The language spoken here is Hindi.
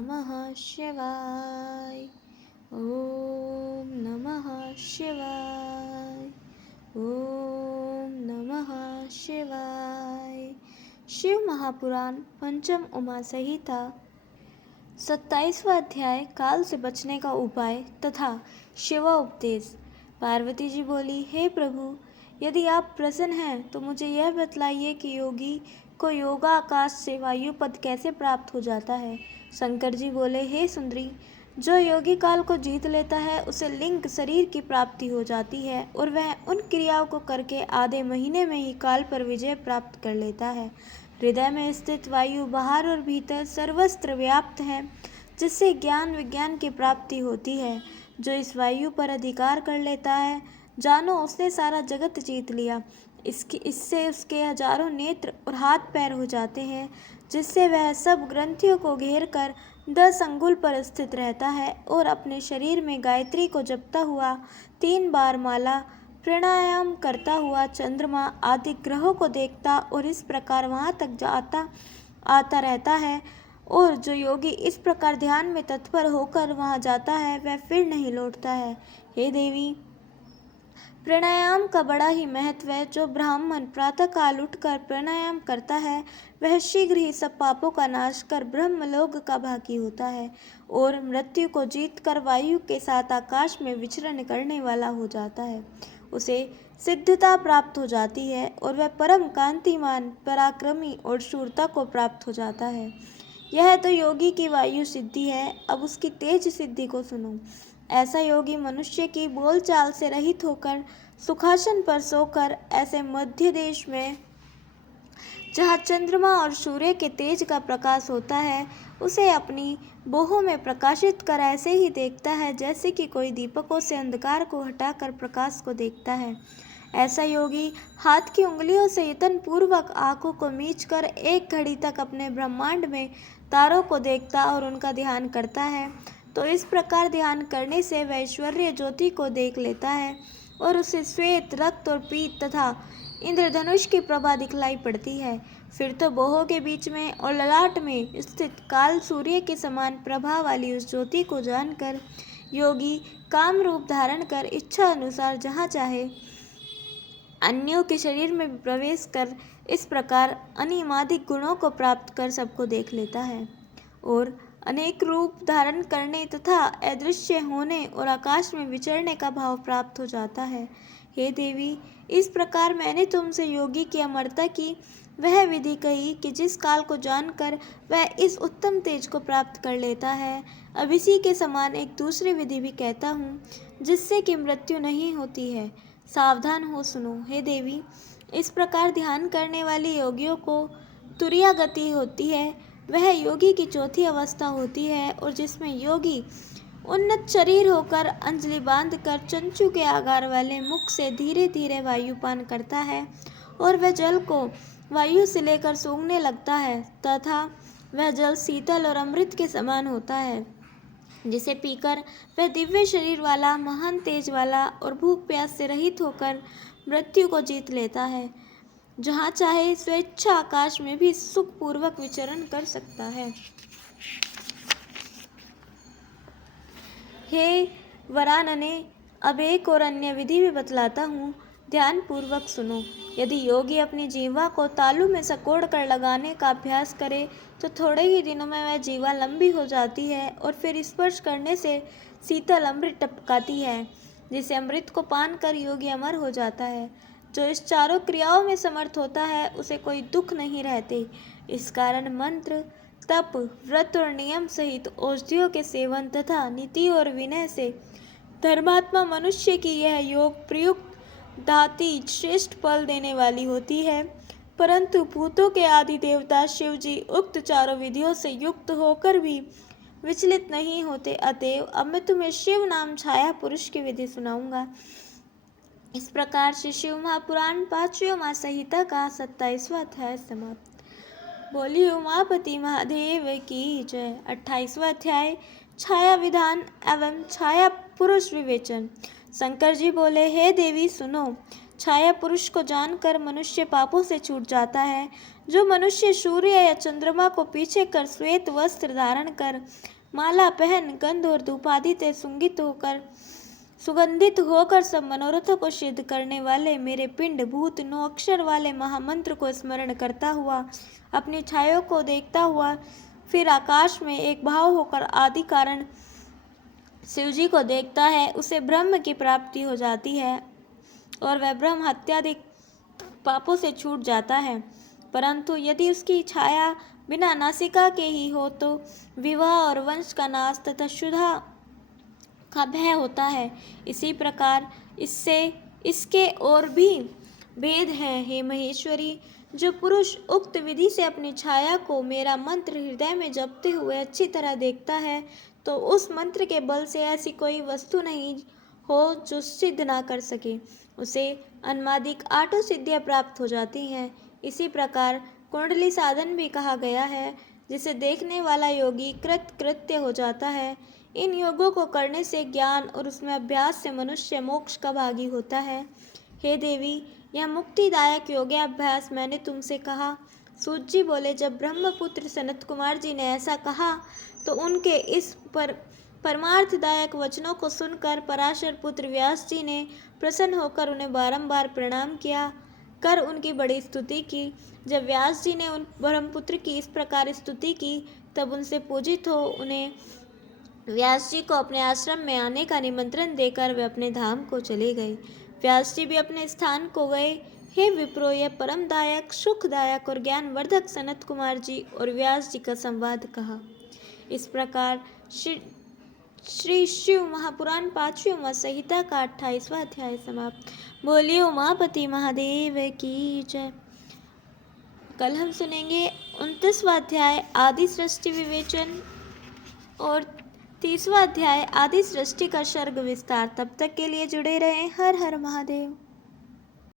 नमः शिवाय। ओम नमः शिवाय। ओम नमः शिवाय। शिव महापुराण पंचम उमा संहिता 27वां अध्याय काल से बचने का उपाय तथा शिवोपदेश। पार्वती जी बोली, हे प्रभु, यदि आप प्रसन्न हैं तो मुझे यह बतलाइए कि योगी को योगाकाश से वायुपद कैसे प्राप्त हो जाता है। शंकर जी बोले, हे सुंदरी, जो योगी काल को जीत लेता है उसे लिंग शरीर की प्राप्ति हो जाती है और वह उन क्रियाओं को करके आधे महीने में ही काल पर विजय प्राप्त कर लेता है। हृदय में स्थित वायु बाहर और भीतर सर्वत्र व्याप्त है, जिससे ज्ञान विज्ञान की प्राप्ति होती है। जो इस वायु पर अधिकार कर लेता है, जानो उसने सारा जगत जीत लिया। इससे उसके हजारों नेत्र और हाथ पैर हो जाते हैं, जिससे वह सब ग्रंथियों को घेर कर 10 अंगुल पर स्थित रहता है और अपने शरीर में गायत्री को जपता हुआ 3 बार माला प्राणायाम करता हुआ चंद्रमा आदि ग्रहों को देखता और इस प्रकार वहाँ तक आता रहता है। और जो योगी इस प्रकार ध्यान में तत्पर होकर वहाँ जाता है, वह फिर नहीं लौटता है। हे देवी, प्राणायाम का बड़ा ही महत्व है। जो ब्राह्मण प्रातःकाल उठकर प्राणायाम करता है, वह शीघ्र ही सब पापों का नाश कर ब्रह्मलोक का भागी होता है और मृत्यु को जीतकर वायु के साथ आकाश में विचरण करने वाला हो जाता है। उसे सिद्धता प्राप्त हो जाती है और वह परम कांतिमान, पराक्रमी और शूरता को प्राप्त हो जाता है। यह तो योगी की वायु सिद्धि है। अब उसकी तेज सिद्धि को सुनो। ऐसा योगी मनुष्य की बोलचाल से रहित होकर सुखासन पर सोकर ऐसे मध्य देश में जहाँ चंद्रमा और सूर्य के तेज का प्रकाश होता है, उसे अपनी बाहों में प्रकाशित कर ऐसे ही देखता है जैसे कि कोई दीपकों से अंधकार को हटाकर प्रकाश को देखता है। ऐसा योगी हाथ की उंगलियों से यत्न पूर्वक आंखों को मीचकर एक घड़ी तक अपने ब्रह्मांड में तारों को देखता और उनका ध्यान करता है। तो इस प्रकार ध्यान करने से वह ऐश्वर्य ज्योति को देख लेता है और उसे श्वेत, रक्त और पीत तथा इंद्रधनुष की प्रभा दिखलाई पड़ती है। फिर तो बाहों के बीच में और ललाट में स्थित काल सूर्य के समान प्रभा वाली उस ज्योति को जानकर योगी काम रूप धारण कर इच्छा अनुसार जहाँ चाहे अन्यों के शरीर में प्रवेश कर इस प्रकार अनिमादिक गुणों को प्राप्त कर सबको देख लेता है और अनेक रूप धारण करने तथा अदृश्य होने और आकाश में विचरने का भाव प्राप्त हो जाता है। हे देवी, इस प्रकार मैंने तुमसे योगी की अमरता की वह विधि कही कि जिस काल को जानकर वह इस उत्तम तेज को प्राप्त कर लेता है। अब इसी के समान एक दूसरी विधि भी कहता हूँ, जिससे कि मृत्यु नहीं होती है। सावधान हो सुनो। हे देवी, इस प्रकार ध्यान करने वाले योगियों को तुरिया गति होती है। वह योगी की चौथी अवस्था होती है और जिसमें योगी उन्नत शरीर होकर अंजलि बांधकर चंचू के आकार वाले मुख से धीरे धीरे वायुपान करता है और वह जल को वायु से लेकर सूंघने लगता है तथा वह जल शीतल और अमृत के समान होता है, जिसे पीकर वह दिव्य शरीर वाला, महान तेज वाला और भूख प्यास से रहित होकर मृत्यु को जीत लेता है। जहाँ चाहे स्वेच्छा आकाश में भी सुखपूर्वक विचरण कर सकता है। हे वरानने, अब एक और अन्य विधि भी बतलाता हूँ, ध्यान पूर्वक सुनो। यदि योगी अपनी जीवा को तालू में सकोड़ कर लगाने का अभ्यास करे तो थोड़े ही दिनों में वह जीवा लंबी हो जाती है और फिर स्पर्श करने से शीतल अमृत टपकाती है, जिसे अमृत को पान कर योगी अमर हो जाता है। जो इस चारों क्रियाओं में समर्थ होता है, उसे कोई दुख नहीं रहते। इस कारण मंत्र, तप, व्रत और नियम सहित औषधियों के सेवन तथा नीति और विनय से धर्मात्मा मनुष्य की यह योग प्रयुक्त दाति श्रेष्ठ फल देने वाली होती है। परंतु भूतों के आदि देवता शिव जी उक्त चारों विधियों से युक्त होकर भी विचलित नहीं होते। अतएव अब मैं तुम्हें शिव नाम छाया पुरुष की विधि सुनाऊंगा। इस प्रकार से शिव महापुराण 5वीं उमा संहिता का 27वां अध्याय समाप्त। बोली उमापति महादेव की जय। 28वां अध्याय छाया विधान एवं छाया पुरुष विवेचन। शंकर जी बोले, हे देवी सुनो। छाया पुरुष को जानकर मनुष्य पापों से छूट जाता है। जो मनुष्य सूर्य या चंद्रमा को पीछे कर श्वेत वस्त्र धारण कर माला पहन गंध और धूप आदि से सुगंधित होकर सब मनोरथों को सिद्ध करने वाले मेरे पिंड भूत 9 अक्षर वाले महामंत्र को स्मरण करता हुआ अपनी छाया को देखता हुआ फिर आकाश में एक भाव होकर आदि कारण शिवजी को देखता है, उसे ब्रह्म की प्राप्ति हो जाती है और वह ब्रह्म हत्यादि पापों से छूट जाता है। परंतु यदि उसकी छाया बिना नासिका के ही हो तो विवाह और वंश का नाश तथा शुद्धा का भय होता है। इसी प्रकार इसके और भी भेद है। हे महेश्वरी, जो पुरुष उक्त विधि से अपनी छाया को मेरा मंत्र हृदय में जपते हुए अच्छी तरह देखता है तो उस मंत्र के बल से ऐसी कोई वस्तु नहीं हो जो सिद्ध ना कर सके। उसे अन्मादिक 8 सिद्धियां प्राप्त हो जाती हैं। इसी प्रकार कुंडली साधन भी कहा गया है, जिसे देखने वाला योगी कृत्य हो जाता है। इन योगों को करने से ज्ञान और उसमें अभ्यास से मनुष्य मोक्ष का भागी होता है। हे देवी, यह मुक्तिदायक योगाभ्यास मैंने तुमसे कहा। सूत जी बोले, जब ब्रह्मपुत्र सनत कुमार जी ने ऐसा कहा तो उनके इस परमार्थदायक वचनों को सुनकर पराशर पुत्र व्यास जी ने प्रसन्न होकर उन्हें बारंबार प्रणाम किया कर उनकी बड़ी स्तुति की। जब व्यास जी ने उन ब्रह्मपुत्र की इस प्रकार स्तुति की तब उनसे पूजित हो उन्हें व्यास जी को अपने आश्रम में आने का निमंत्रण देकर वे अपने धाम को चले गए। व्यास जी भी अपने स्थान को गए। हे विप्रो, यह परमदायक सुखदायक और ज्ञानवर्धक सनत कुमार जी और व्यास जी का संवाद कहा। इस प्रकार श्री शिव महापुराण 5वीं उमा संहिता का 28वां अध्याय समाप्त। बोलिए उमापति महादेव की जय। कल हम सुनेंगे 29वां अध्याय आदि सृष्टि विवेचन और 30वां अध्याय आदि सृष्टि का सर्ग विस्तार। तब तक के लिए जुड़े रहें। हर हर महादेव।